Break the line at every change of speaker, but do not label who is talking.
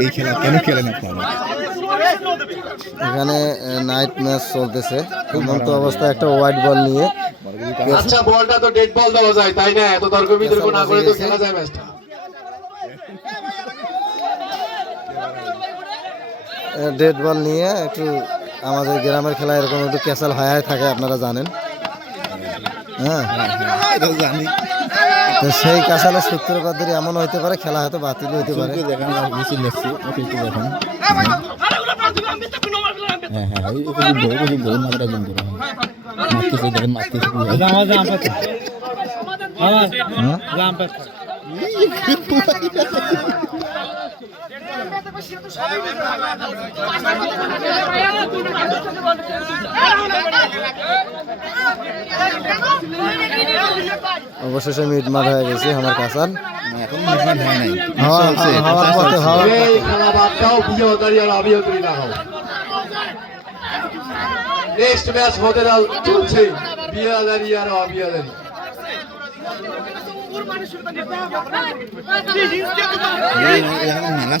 এই খেলা কেন খেলেন আপনারা
এখানে নাইট ম্যাচ চলতেছে। এমন্ত অবস্থায় একটা হোয়াইট বল নিয়ে
আচ্ছা বলটা তো ডেড বল দেওয়া যায় তাই না? এত তর্ক বিতর্ক না করে তো খেলা যায় ম্যাচটা।
ডেড বল নিয়ে একটু আমাদের গ্রামের খেলা এরকম একটু ক্যাসাল হায় থাকে আপনারা জানেন। হ্যাঁ?
জানি
সেই ক্যাসালের সূত্রপাত ধরে এমন হইতে পারে খেলা হয়তো বাতিল হইতে পারে।
দেখেন হ্যাঁ হ্যাঁ ওই ওকে বউ ওকে মাত্রা জন করে মারতেছে দেখেন মারতেছে
অবশেষে মিট মার হয়ে গেছে আমার কাসাল
এখন মিটমাট হয় নাই
হাওয়া হাওয়ার পথে হাওয়ার
এই খেলা বাদ দাও বিয়ে হতারি আর আবি হতারি না হোক নেক্সট ম্যাচ হতে চলছে আর
মেলা